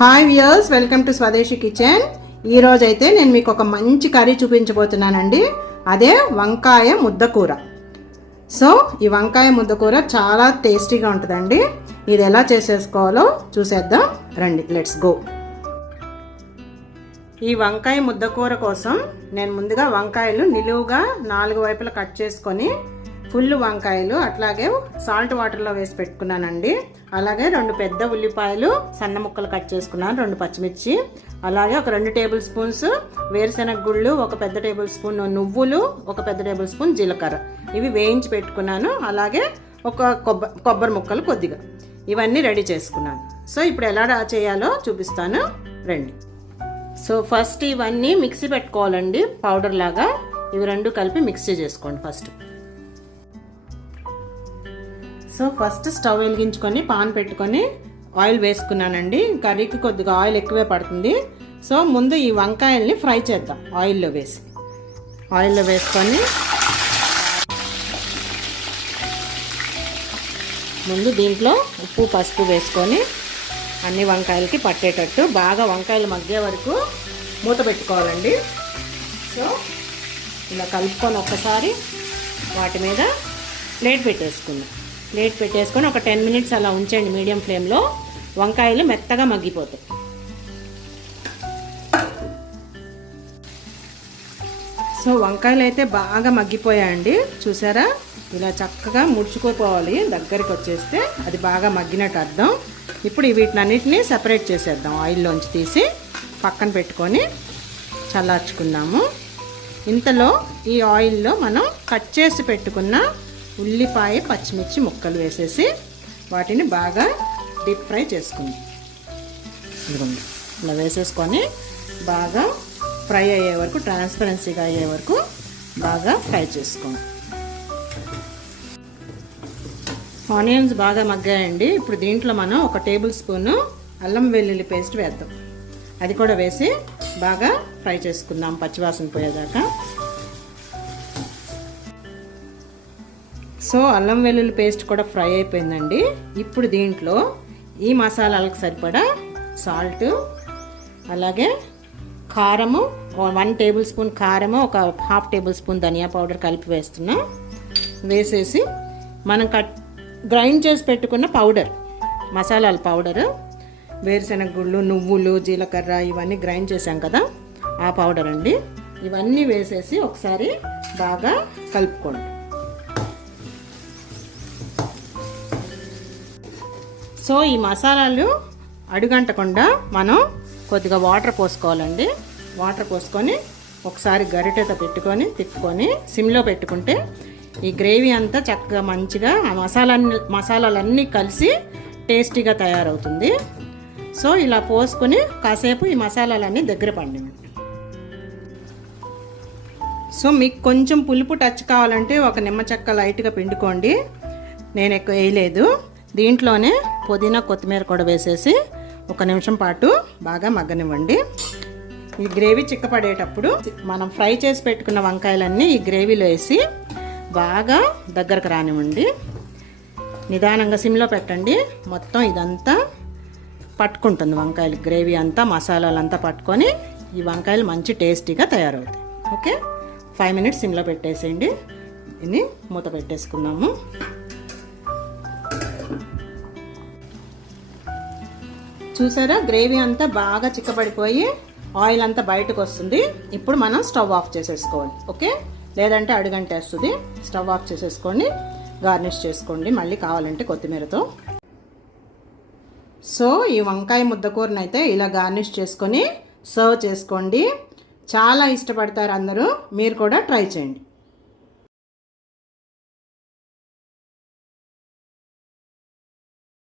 Hi viewers welcome to Swadeshi kitchen ఈరోజు అయితే నేను మీకు ఒక మంచి కర్రీ చూపించబోతున్నానండి. అదే వంకాయ ముద్దకూర సో ఈ వంకాయ ముద్దకూర చాలా టేస్టీగా ఉంటుందండి. ఇది ఎలా చేసేసుకోవాలో చూసేద్దాం. రండి లెట్స్ గో ఈ వంకాయ ముద్దకూర కోసం నేను ముందుగా వంకాయలు నిలువుగా నాలుగు వైపులా కట్ చేసుకొని ఫుల్ వంకాయలు అట్లాగే సాల్ట్ వాటర్లో వేసి పెట్టుకున్నానండి. అలాగే రెండు పెద్ద ఉల్లిపాయలు సన్న ముక్కలు కట్ చేసుకున్నాను రెండు పచ్చిమిర్చి. అలాగే ఒక రెండు టేబుల్ స్పూన్స్ వేరుశెనగ గుళ్ళు ఒక పెద్ద టేబుల్ స్పూన్ నువ్వులు ఒక పెద్ద టేబుల్ స్పూన్ జీలకర్ర. ఇవి వేయించి పెట్టుకున్నాను. అలాగే ఒక కొబ్బ కొబ్బరి ముక్కలు కొద్దిగా. ఇవన్నీ రెడీ చేసుకున్నాను. సో ఇప్పుడు ఎలా చేయాలో చూపిస్తాను. రండి. సో ఫస్ట్ ఇవన్నీ మిక్సీ పెట్టుకోవాలండి. పౌడర్ లాగా. ఇవి రెండు కలిపి మిక్సీ చేసుకోండి ఫస్ట్. సో ఫస్ట్ స్టవ్ వెలిగించుకొని పాన్ పెట్టుకొని ఆయిల్ వేసుకున్నానండి. కర్రీకి కొద్దిగా ఆయిల్ ఎక్కువే పడుతుంది. సో ముందు ఈ వంకాయల్ని ఫ్రై చేద్దాం ఆయిల్లో వేసి. ఆయిల్లో వేసుకొని ముందు దీంట్లో ఉప్పు పసుపు వేసుకొని అన్ని వంకాయలకి పట్టేటట్టు బాగా వంకాయలు మగ్గే వరకు మూత పెట్టుకోవాలండి. సో ఇలా కలుపుకొని ఒక్కసారి వాటి మీద ప్లేట్ పెట్టేసుకుందాం. ప్లేట్ పెట్టేసుకొని ఒక టెన్ మినిట్స్ అలా ఉంచండి మీడియం ఫ్లేమ్లో. వంకాయలు మెత్తగా మగ్గిపోతాయి. సో వంకాయలు అయితే బాగా మగ్గిపోయాయండి. చూసారా? ఇలా చక్కగా ముడుచుకోపోవాలి. దగ్గరికి వచ్చేస్తే అది బాగా మగ్గినట్టు అర్థం. ఇప్పుడు వీటినన్నిటిని సెపరేట్ చేసేద్దాం. ఆయిల్లోంచి తీసి పక్కన పెట్టుకొని చల్లార్చుకుందాము. ఇంతలో ఈ ఆయిల్లో మనం కట్ చేసి పెట్టుకున్న ఉల్లిపాయ పచ్చిమిర్చి ముక్కలు వేసేసి వాటిని బాగా డీప్ ఫ్రై చేసుకుందాం. ఇదిగోండి. ఇలా వేసేసుకొని బాగా ఫ్రై అయ్యే వరకు ట్రాన్స్పరెన్సీగా అయ్యే వరకు బాగా ఫ్రై చేసుకోండి. ఆనియన్స్ బాగా మగ్గాయండి. ఇప్పుడు దీంట్లో మనం ఒక టేబుల్ స్పూను అల్లం వెల్లుల్లి పేస్ట్ వేద్దాం. అది కూడా వేసి బాగా ఫ్రై చేసుకుందాం పచ్చివాసన పోయేదాకా. సో అల్లం వెల్లుల్లి పేస్ట్ కూడా ఫ్రై అయిపోయిందండి. ఇప్పుడు దీంట్లో ఈ మసాలాలకు సరిపడా సాల్ట్ అలాగే కారము వన్ టేబుల్ స్పూన్ కారము ఒక హాఫ్ టేబుల్ స్పూన్ ధనియా పౌడర్ కలిపి వేస్తున్నా. వేసేసి మనం కట్ గ్రైండ్ చేసి పెట్టుకున్న పౌడర్ మసాలాల పౌడర్ వేరుశెనగ గుళ్ళు నువ్వులు జీలకర్ర ఇవన్నీ గ్రైండ్ చేసాం కదా ఆ పౌడర్ అండి. ఇవన్నీ వేసేసి ఒకసారి బాగా కలుపుకోండి. సో ఈ మసాలాలు అడుగంటకుండా మనం కొద్దిగా వాటర్ పోసుకోవాలండి. వాటర్ పోసుకొని ఒకసారి గరిటెతో పెట్టుకొని తిప్పుకొని సిమ్లో పెట్టుకుంటే ఈ గ్రేవీ అంతా చక్కగా మంచిగా ఆ మసాలా మసాలాలన్నీ కలిసి టేస్టీగా తయారవుతుంది. సో ఇలా పోసుకొని కాసేపు ఈ మసాలాలన్నీ దగ్గర పండివ్వండి సో మీకు కొంచెం పులుపు టచ్ కావాలంటే ఒక నిమ్మ చెక్క లైట్గా పిండుకోండి. నేను ఎక్కువ వేయలేదు. దీంట్లోనే పుదీనా కొత్తిమీర కూడా వేసేసి ఒక నిమిషం పాటు బాగా మగ్గనివ్వండి. ఈ గ్రేవీ చిక్కపడేటప్పుడు మనం ఫ్రై చేసి పెట్టుకున్న వంకాయలన్నీ ఈ గ్రేవీలో వేసి బాగా దగ్గరకు రానివ్వండి. నిదానంగా సిమ్లో పెట్టండి. మొత్తం ఇదంతా పట్టుకుంటుంది వంకాయలు గ్రేవీ అంతా మసాలాలంతా పట్టుకొని ఈ వంకాయలు మంచి టేస్టీగా తయారవుతాయి. ఓకే? ఫైవ్ మినిట్స్ సిమ్లో పెట్టేసేయండి. ఇది మూత పెట్టేసుకున్నాము చూసారా? గ్రేవీ అంతా బాగా చిక్కబడిపోయి ఆయిల్ అంతా బయటకు వస్తుంది ఇప్పుడు మనం స్టవ్ ఆఫ్ చేసేసుకోవాలి. ఓకే? లేదంటే అడుగంటేస్తుంది. స్టవ్ ఆఫ్ చేసేసుకోండి. గార్నిష్ చేసుకోండి. మళ్ళీ కావాలంటే కొత్తిమీరతో. సో ఈ వంకాయ ముద్దకూరను అయితే ఇలా గార్నిష్ చేసుకొని సర్వ్ చేసుకోండి. చాలా ఇష్టపడతారు అందరూ. మీరు కూడా ట్రై చేయండి.